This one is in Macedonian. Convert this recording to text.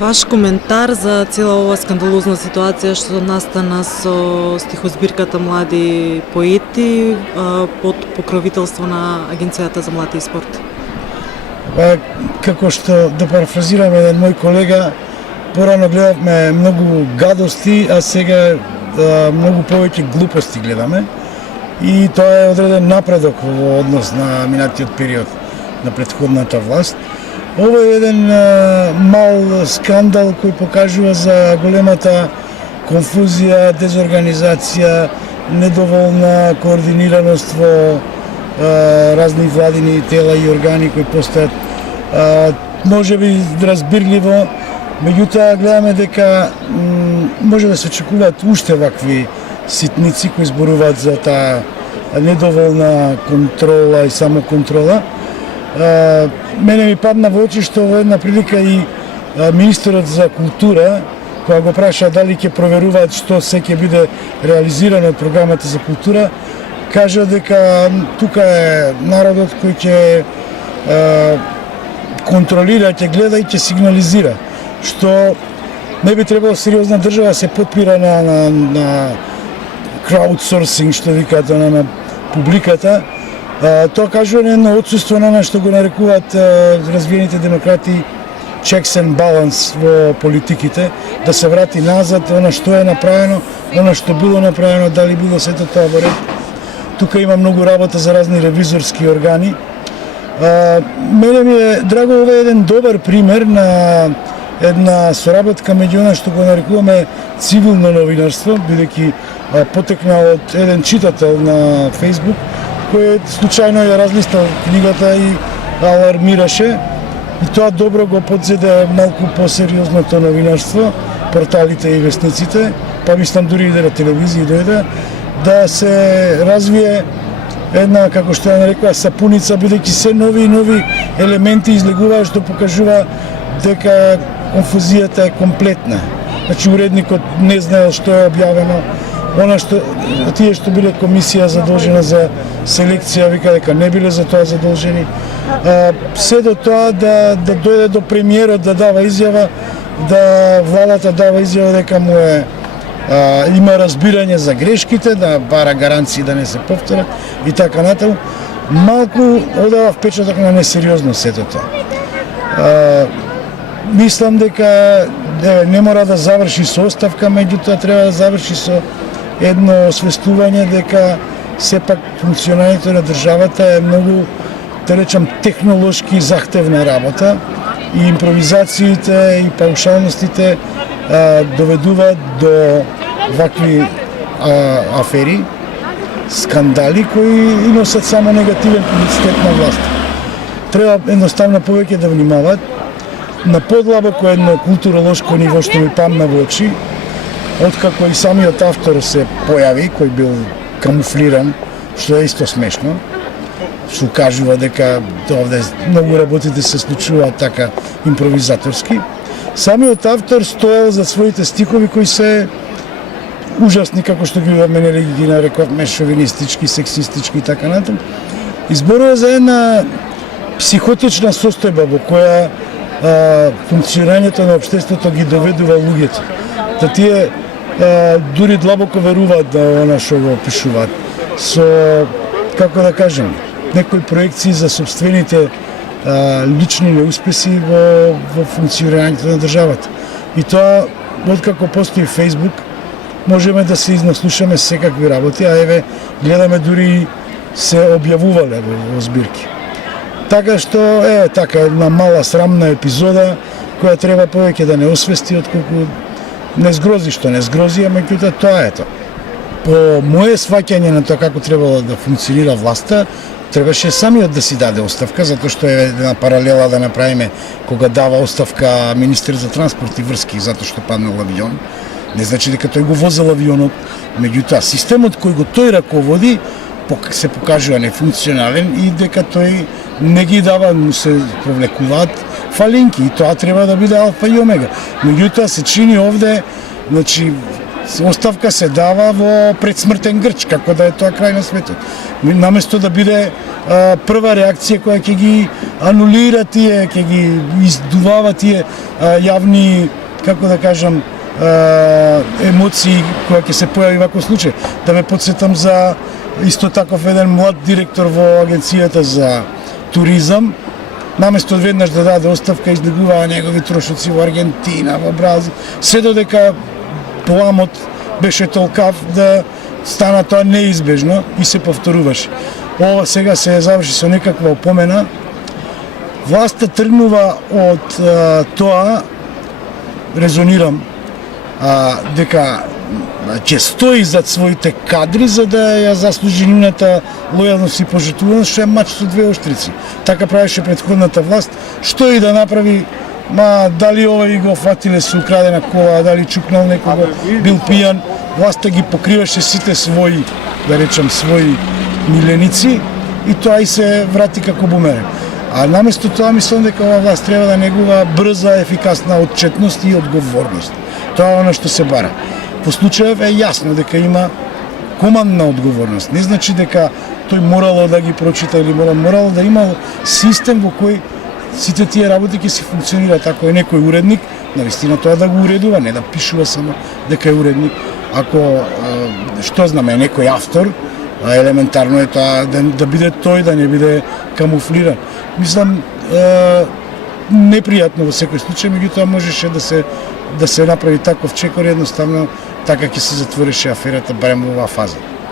Ваш коментар за цела оваа скандалозна ситуација што настана со стихозбирката Млади поети под покровителство на Агенцијата за млади и спорт? Како што да парафразираме еден мој колега, порано гледавме многу гадости, а сега многу повеќе глупости гледаме. И тоа е одреден напредок во однос на минатиот период на претходната власт. Ова е еден мал скандал кој покажува за големата конфузија, дезорганизација, недоволна координираност во разни владини тела и органи кои постојат. Може би разбирливо, меѓутоа гледаме дека може да се очекуваат уште вакви ситници кои зборуваат за таа недоволна контрола и самоконтрола. Мене ми падна во очи што во една прилика и министерот за култура, кога го праша дали ќе проверуваат што се ќе биде реализирано од програмата за култура, кажа дека тука е народот кој ќе контролира, ќе гледа и ќе сигнализира, што не би требало сериозна држава да се подпира на краудсорсинг, што викаат на публиката. Тоа кажува едно отсуство на што го нарекуваат развиените демократи checks and balance во политиките, да се врати назад она што е направено, она што било направено, дали било сето тоа во ред. Тука има многу работа за разни ревизорски органи. Мене ми е драго, ова е еден добар пример на една соработка меѓу она што го нарекуваме цивилно новинарство, бидејќи потекна од еден читател на Facebook, кој случајно ја разлистал книгата и алармираше. И тоа добро го подзеде малку посериозното новинарство, порталите и вестниците, па мислам дури и на телевизија дојде, да се развие една, како што ја нарекува, сапуница, бидејќи се нови и нови елементи излегуваат што покажува дека конфузијата е комплетна. Значи уредникот не знаел што е објавено, она што тие што биле комисија задолжена за селекција вика дека не биле за тоа задолжени. Се до тоа да дојде до премиерот да дава изјава, да владата дава изјава дека му е има разбирање за грешките, да бара гаранции да не се повторат и така натаму. Малку одава впечаток на несериозно сето тоа. Мислам дека не мора да заврши со оставка, меѓутоа треба да заврши со едно освестување дека сепак функционирањето на државата е многу, да речам, технолошки захтевна работа и импровизациите и паушалностите доведуваат до вакви афери, скандали кои носат само негативен публицитет на власт. Треба едноставно повеќе да внимаваат. На подлабоко едно културолошко ниво што ми памна во очи, откако и самиот автор се појави, кој бил камуфлиран, што е исто смешно, што кажува дека овде многу работите се случуваат така импровизаторски. Самиот автор стоел за своите стихови кои се ужасни, како што ги мене ги нарекувавме шовинистички, сексистички и така натаму. Изборува за една психотична состојба во која функционирањето на општеството ги доведува луѓето. Да тие дури длабоко веруваат да она што го опишуваат. Со, како да кажем, некои проекции за собствените лични неуспеси во функционирањето на државата. И тоа, откако постои Facebook, можеме да се изнаслушаме секакви работи, а еве, гледаме дури се објавувале во збирки. Така што, така една мала срамна епизода, која треба повеќе да не освести, отколку не згрози што не згрози, а меѓутоа тоа е тоа. По моје сваќање на тоа како требало да функционира власта, требаше самиот да си даде оставка, затоа што е една паралела да направиме кога дава оставка министер за транспорт и врски, затоа што паднал авион. Не значи дека тој го возел авионот, меѓутоа системот кој го тој раководи се покажува нефункционален и дека тој не ги дава, му се провлекуваат фалинки и тоа треба да биде алфа и омега. Меѓутоа се чини овде, значи, оставка се дава во предсмртен грч, како да е тоа крај на светот. Наместо да биде прва реакција која ќе ги анулира тие, ќе ги издувава тие јавни, како да кажам, емоции која ќе се појави ваков случај. Да ме подсетам за исто таков еден млад директор во агенцијата за туризам, наместо веднаш да даде оставка, излегуваа негови трошоци во Аргентина, во Бразил, се додека пламот беше толкав да стана тоа неизбежно и се повторуваше. Ова сега се заврши со некаква опомена. Власта тргнува од тоа, резонирам, дека ќе стои зад своите кадри за да ја заслужи нивната лојалност и пожртвуваност, што е мач со двеоштрици. Така правеше претходната власт, што и да направи, дали овој го фатиле со украдена кола, дали чукнал некого, бил пијан, власта ги покриваше сите своји, да речам, своји миленици и тоа и се врати како бумеранг. А наместо тоа мислам дека ова власт треба да негува брза, ефикасна отчетност и одговорност. Тоа е оно што се бара. Во случајов е јасно дека има командна одговорност. Не значи дека тој морало да ги прочита или морало да има систем во кој сите тие работи ќе се функционираат. Ако е некој уредник, навистина тоа да го уредува, не да пишува само дека е уредник. Ако, што знаме, некој автор, елементарно е тоа да биде тој, да не биде камуфлиран. Мислам, непријатно во секој случај, меѓутоа можеше да се направи таков чекор, едноставно така ќе се затвореше аферата барем во оваа фаза.